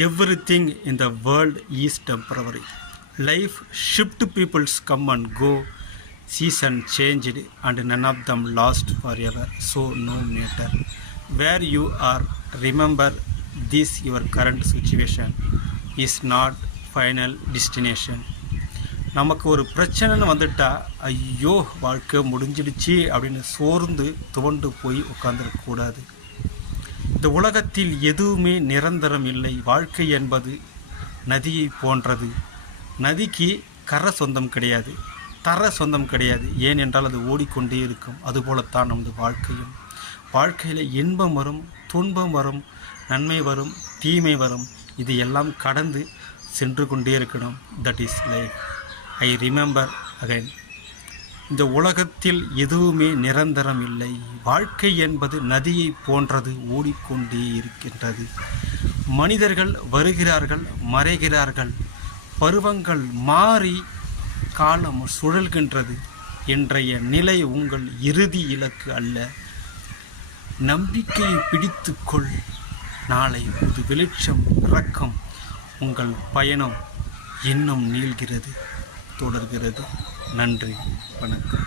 Everything in the world is temporary. Life shift, peoples come and go, season changed and none of them last forever. So no matter where you are, remember this: your current situation is not final destination. நமக்கு ஒரு பிரச்சனைன்னு வந்துட்டா ஐயோ வாழ்க்கை முடிஞ்சிடுச்சு அப்படின்னு சோர்ந்து துவண்டு போய் உட்காந்துடக்கூடாது. இந்த உலகத்தில் எதுவுமே நிரந்தரம் இல்லை. வாழ்க்கை என்பது நதியை போன்றது. நதிக்கு கரை சொந்தம் கிடையாது, தர சொந்தம் கிடையாது. ஏனென்றால் அது ஓடிக்கொண்டே இருக்கும். அதுபோலத்தான் நமது வாழ்க்கையும். வாழ்க்கையில் இன்பம் வரும், துன்பம் வரும், நன்மை வரும், தீமை வரும். இது எல்லாம் கடந்து சென்று கொண்டே இருக்கணும். That is life. I remember again. இந்த உலகத்தில் எதுவுமே நிரந்தரம் இல்லை. வாழ்க்கை என்பது நதியை போன்றது, ஓடிக்கொண்டே இருக்கின்றது. மனிதர்கள் வருகிறார்கள், மறைகிறார்கள். பருவங்கள் மாறி காலம் சுழல்கின்றது. இன்றைய நிலை உங்கள் இறுதி இலக்கு அல்ல. நம்பிக்கையை பிடித்துக்கொள். நாளை புது வெளிச்சம் பிறக்கும். உங்கள் பயணம் இன்னும் நீள்கிறது, தொடர்கிறது. நன்றி, வணக்கம்.